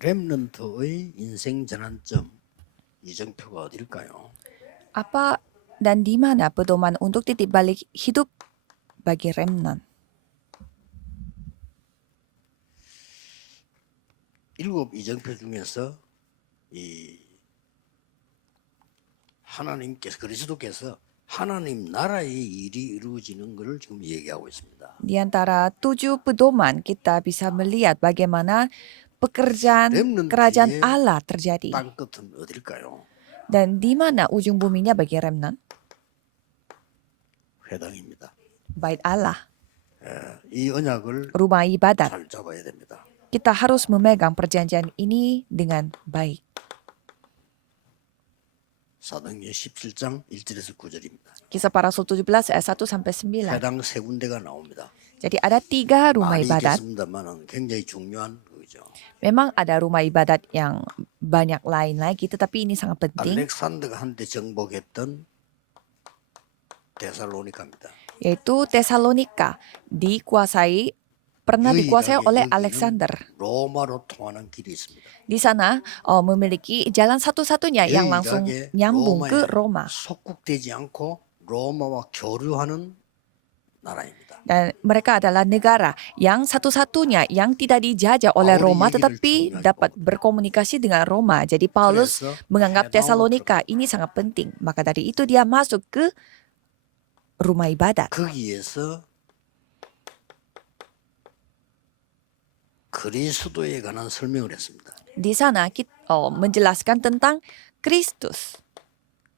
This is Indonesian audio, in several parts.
렘넌트의 인생 전환점 이정표가 어딜까요? Apa dan di mana pedoman untuk titik balik hidup bagi remnant? 일곱 이정표 중에서 이 하나님께서 그리스도께서 하나님 나라의 일이 이루어지는 것을 지금 얘기하고 있습니다. Di antara 7 pedoman kita bisa melihat bagaimana pekerjaan kerajaan 렘넌트의 Allah terjadi. 땅 끝은 어딜까요? Dan di mana ujung buminya bagi remnant? 회당입니다. Bait Allah, 이 언약을 rumah ibadat. 잘 잡아야 됩니다. Kita harus memegang perjanjian ini dengan baik. 사도행전 17장 1절에서 9절입니다. Kisah para Rasul 17 ayat 1 sampai 9. 회당 세 군데가 나옵니다. Jadi ada 3 rumah 많이 ibadat. 있겠습니다만 굉장히 중요한 거죠. Memang ada rumah ibadat yang banyak lain lagi, tetapi ini sangat penting, 알렉산더가 한때 정복했던 데살로니카입니다. yaitu Tesalonika pernah dikuasai oleh Alexander. 로마로 통하는 길이 있습니다. Di sana memiliki jalan satu-satunya yang langsung 유일하게 nyambung ke 로마에 Roma. 속국되지 않고 로마와 교류하는 나라입니다. Dan mereka adalah negara yang satu-satunya yang tidak dijajah oleh Roma tetapi dapat berkomunikasi dengan Roma. Jadi Paulus 그래서 menganggap 회당으로 Tesalonika ini sangat penting. Maka dari itu dia masuk ke rumah ibadat. 거기에서 그리스도에 관한 설명을 했습니다. Di sana kita menjelaskan tentang Kristus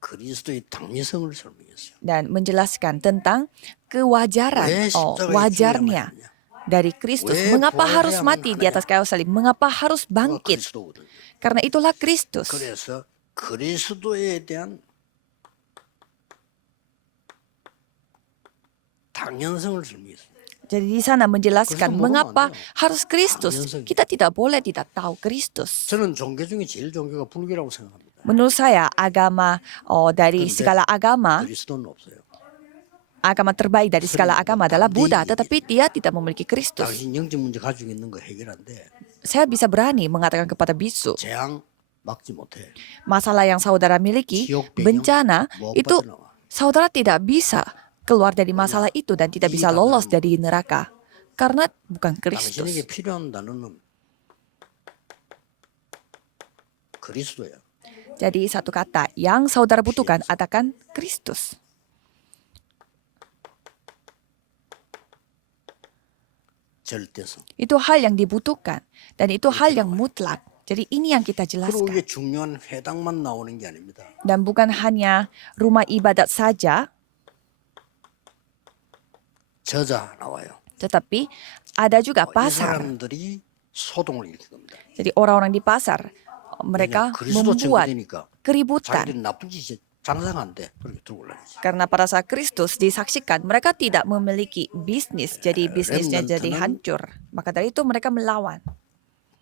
그리스도의 당위성을 설명했어요. dan menjelaskan tentang kewajaran, 왜 십자가에 wajarnya 죽어야만 했냐? dari Kristus. 왜 Mengapa harus 부활해야만 mati di atas kayu salib? Mengapa harus 그가 bangkit? 그리스도거든요. Karena itulah Kristus. 그래서 그리스도에 대한 당연성을 설명했습니다. Jadi di sana menjelaskan Kristus morum mengapa 안 돼요. harus Kristus. 당연성이. Kita tidak boleh tidak tahu Kristus. 저는 종교 중에 제일 종교가 불교라고 생각합니다. Menurut saya agama dari 근데 segala agama, 그리스도는 없어요. agama terbaik dari segala agama adalah Buddha, Tapi- tetapi dia tidak memiliki Kristus. 당신 영적 문제 가지고 있는 거 해결한데 Saya bisa berani mengatakan kepada bisu, 재앙 막지 못해. masalah yang saudara miliki, 지옥 배경 bencana, 못 itu 빠져나와. saudara tidak bisa keluar dari masalah itu dan tidak bisa lolos dari neraka. Karena bukan Kristus. 당신에게 필요한 단어는 그리스도야. Jadi satu kata yang saudara butuhkan adakan Kristus. 절대성. Itu hal yang dibutuhkan dan itu hal yang mutlak. Jadi ini yang kita 그리고 jelaskan. 이게 중요한 회당만 나오는 게 아닙니다. Dan bukan hanya rumah ibadat saja, 저자 나와요. tetapi ada juga 이 pasar. 사람들이 소동을 일으킨 겁니다. Jadi orang-orang di pasar, mereka 왜냐, 그리스도 membuat 전부되니까 keributan. 자기들이 나쁜 짓이 장사가 안 돼. 그렇게 들고 올라가지. Karena pada saat Kristus disaksikan, mereka tidak memiliki bisnis, jadi bisnisnya jadi hancur. Maka dari itu mereka melawan.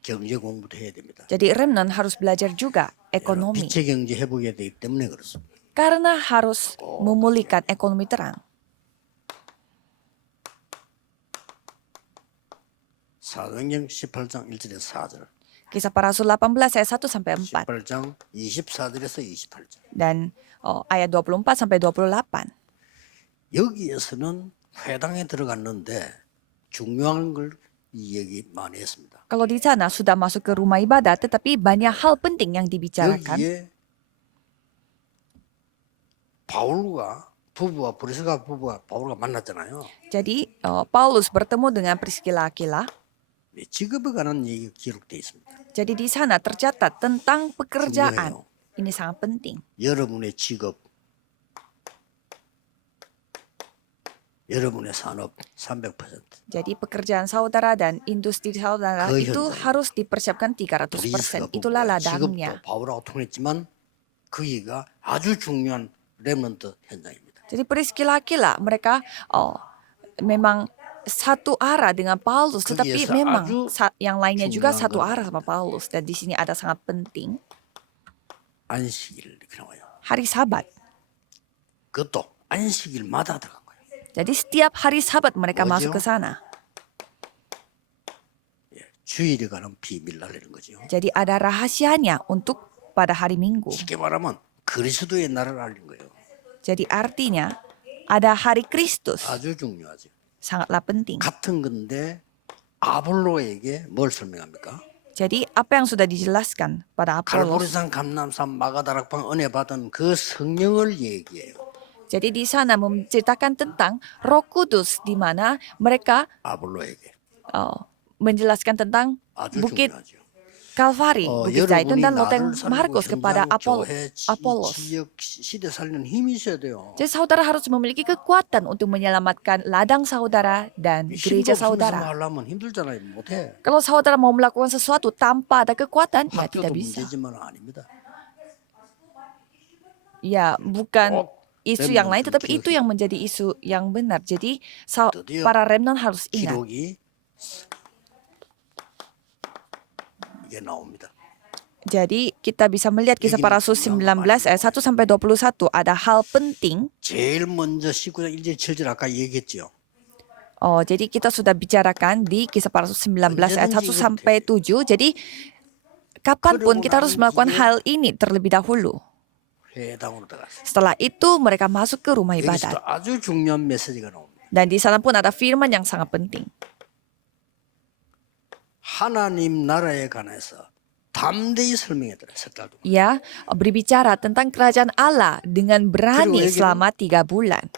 경제 공부도 해야 됩니다. Jadi remnant harus belajar juga ekonomi. 빛의 경제 회복해야 되기 때문에 그렇습니다. Karena harus memulihkan ekonomi terang. 사도행전 18장 1절에서 4절. Kisah para Rasul 18 ayat 1 sampai 4 18장 24절에서 28절. dan ayat 24 sampai 28. 여기에서는 회당에 들어갔는데 중요한 걸 이 얘기 많이 했습니다. Kalau di sana sudah masuk ke rumah ibadat, tetapi banyak hal penting yang dibicarakan. 여기에 바울과 부부와 브리스가 부부가 바울과 만났잖아요. Jadi Paulus bertemu dengan Priscilla Aquila. 직업에 관한 얘기가 기록되어 있습니다. Jadi di sana tercatat tentang pekerjaan. 중요해요. Ini sangat penting. 여러분의 직업, 여러분의 산업 300%. Jadi pekerjaan saudara dan industri saudara 그 itu 현장. harus dipersiapkan 300%. Itulah ladangnya. 직업도 바울하고 통했지만 거기가 아주 중요한 렘넌트 현장입니다. Jadi Priscilla Aquila mereka memang satu arah dengan Paulus, tetapi Kegiasa memang aju yang lainnya juga 중요한 satu 건 arah sama Paulus. Dan di sini ada sangat penting 안식일 이렇게 나와요. hari Sabat. 그것도 안식일마다 들어간 거예요. Jadi setiap hari Sabat mereka 뭐죠? masuk ke sana. 주일에 관한 비밀 알리는 거죠. Jadi ada rahasianya untuk pada hari Minggu. 쉽게 말하면 그리스도의 날을 알린 거예요. Jadi artinya ada hari Kristus. 아주 중요하죠. Sangatlah penting. 같은 건데 아볼로에게 뭘 설명합니까? Jadi apa yang sudah dijelaskan pada Apolos. 갈보리산, 감람산, 마가다락방 은혜 받은 그 성령을 얘기해요. Jadi di sana menceritakan tentang Roh Kudus di mana mereka 아볼로에게 menjelaskan tentang 아주 Bukit 중요하죠. Kalvari, Bukit Zaitun 여러분이 dan 나를 Loteng 살리고 Markus kepada 현장, 교회, Apolos. 지역, 시대 살리는 힘이 있어야 돼요. Jadi saudara harus memiliki kekuatan untuk menyelamatkan ladang saudara dan 힘도 gereja 없으면서 saudara. 하려면 힘들잖아요. 못해. Kalau saudara mau melakukan sesuatu tanpa ada kekuatan, ya 학교도 tidak bisa. 문제지만 아닙니다. Ya, bukan isu yang lain, remnant tetapi itu yang menjadi isu yang benar. Jadi 드디어 para remnant harus ingat. 기록이 이게 나옵니다. Jadi kita bisa melihat kisah para rasul 19 ayat 1 sampai 21 ada hal penting. 제일 먼저 19장 1절 7절 아까 얘기했죠. Jadi kita sudah bicarakan di kisah para rasul 19 ayat 1 sampai 7. Jadi kapanpun kita harus melakukan hal ini terlebih dahulu. 회당으로 들어갔어요. Setelah itu mereka masuk ke rumah 여기서도 ibadat. 아주 중요한 메시지가 나옵니다. Dan di sana pun ada firman yang sangat penting. 하나님 나라에 관해서 담대히 설명했더라. 석 달 동안. Ya, berbicara tentang kerajaan Allah dengan berani 그리고 selama 3 bulan.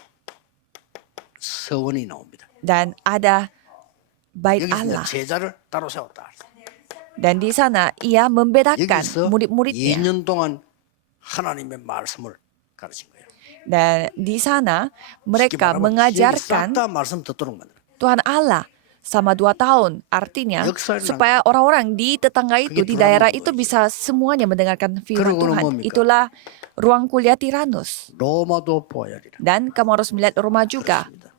서원이 나옵니다. Dan ada bait 여기서 Allah. 제자를 따로 세웠다. Dan di sana ia membedakan 여기서 murid-muridnya. 2년 동안 하나님의 말씀을 가르친 거예요. Dan di sana 쉽게 mereka 말하면 mengajarkan 싹다 말씀 듣도록 만들어. Tuhan Allah sama 2 tahun. Artinya 역사를 supaya orang-orang di tetangga itu, 그게 di daerah 불안한 itu 거지. bisa semuanya mendengarkan firman 그러고는 Tuhan. 뭡니까? Itulah ruang kuliah Tiranus. 로마도 보아야 하리라. Dan kamu harus melihat Roma juga. 그렇습니다.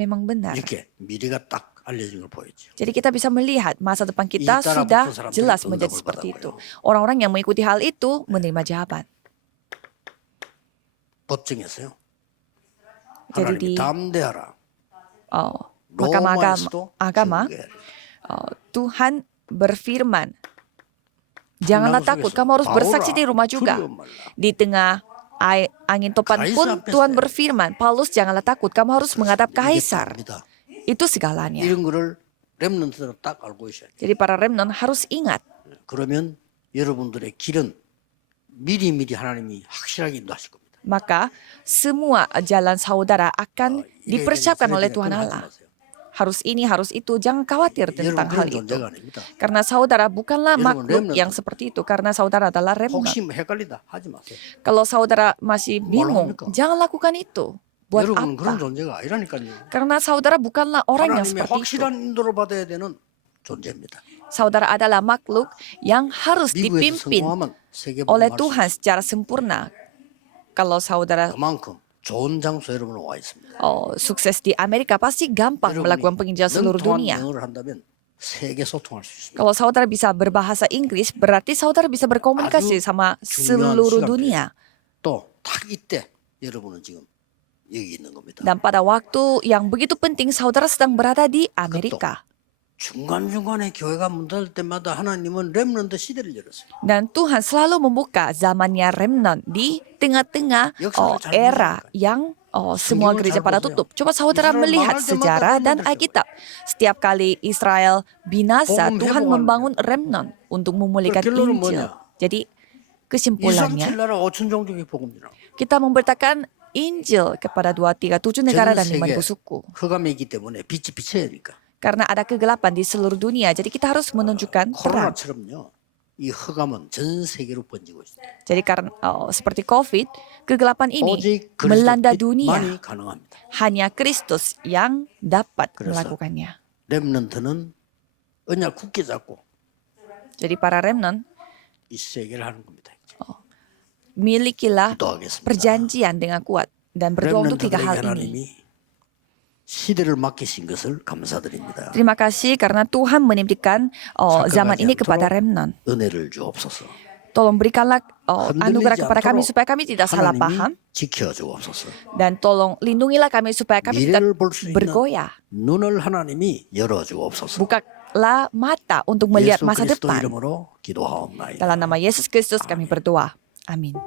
Memang benar. 이렇게 미래가 딱 알려진 걸 보였죠. Jadi kita bisa melihat masa depan kita 이 따라 sudah 붙은 사람들이 jelas 응답을 menjadi seperti itu. 받았고요. Orang-orang yang mengikuti hal itu menerima jawaban. 법정에서요. Jadi 하나님이 di 담대하라. mahkamah 로마에서도 agama, 선거해야 하리라. Tuhan berfirman, janganlah 분당 takut, 속에서 kamu harus bersaksi di rumah juga. 두려워 말라. Di tengah angin topan Kaisar pun 앞에서 Tuhan 해야 berfirman, Paulus janganlah takut, kamu harus menghadap 이게 kaisar. 답니다. Itu segalanya. 이런 거를 렘넌트들은 딱 알고 있어야 돼요. Jadi para remnant harus ingat. 그러면 여러분들의 길은 미리미리 하나님이 확실하게 인도하실 겁니다. Maka semua jalan saudara akan dipersiapkan oleh Tuhan 그건 하지 Allah. 마세요. Harus ini, harus itu. Jangan khawatir 여러분 tentang hal 그런 itu. 존재가 아닙니다. Karena saudara bukanlah 여러분, makhluk remnant. yang seperti itu. Karena saudara adalah remnant. 혹시 헷갈리다 하지 마세요. Kalau saudara masih bingung, 합니까? jangan lakukan itu. Buat 여러분은 그런 apa? 존재가 아니라니까요. Karena saudara bukanlah orang yang 하나님의 seperti itu. 확실한 인도를 받아야 되는 존재입니다. Saudara adalah makhluk yang harus 미국에서 dipimpin 성공하면 세계 oleh 복음할 수 Tuhan secara sempurna. Kalau saudara 그만큼 좋은 장소 여러분 와 있습니다. sukses di Amerika, pasti gampang melakukan penginjilan seluruh 능통한 dunia. 영어를 한다면 세계 소통할 수 있습니다. Kalau saudara bisa berbahasa Inggris, berarti saudara bisa berkomunikasi 아주 sama 중요한 seluruh 시간대예요. dunia. 또 딱 이때 여러분은 지금 여기 있는 겁니다. Dan pada waktu yang begitu penting, saudara sedang berada di Amerika. 중간중간에 교회가 문 닫을 때마다 하나님은 렘넌트 시대를 열었어요. Dan Tuhan selalu membuka zamannya remnant di tengah-tengah era yang semua gereja pada tutup. Coba saudara melihat sejarah dan Alkitab. Setiap kali Israel binasa, Tuhan membangun remnant untuk memulihkan 결론은 Injil. 뭐냐? Jadi kesimpulannya, 237 나라 5천 종족의 복음이라. kita memberitakan Injil kepada 237 negara dan 5,000 suku. 흑암이 있기 때문에 빛이 비쳐야 하니까. Karena ada kegelapan di seluruh dunia, jadi kita harus menunjukkan terang. 코로나처럼요. 이 흑암은 전 세계로 번지고 있습니다. Jadi karena seperti COVID, kegelapan ini 오직 melanda 그리스도만이 dunia. 가능합니다. Hanya Kristus yang dapat 그래서 melakukannya. 렘넌트는 언약 굳게 잡고 Jadi para remnant, 이 세계를 하는 겁니다. milikilah 기도하겠습니다. perjanjian dengan kuat dan berdoa untuk 3 hal 렘넌트들에게 ini. 하나님이 시대를 맡기신 것을 감사드립니다. Terima kasih karena Tuhan menitipkan zaman ini kepada remnant. 은혜를 주옵소서. Tolong berikanlah anugerah 흔들리지 kepada kami 않도록 supaya kami tidak salah 하나님이 paham, 지켜주옵소서. dan tolong lindungilah kami supaya kami tidak 미래를 볼 수 있는 bergoyah. 눈을 하나님이 열어주옵소서. bukailah mata untuk melihat 예수 masa 그리스도 depan. 이름으로 기도하옵나이다. Dalam nama Yesus Kristus kami berdoa. Amin.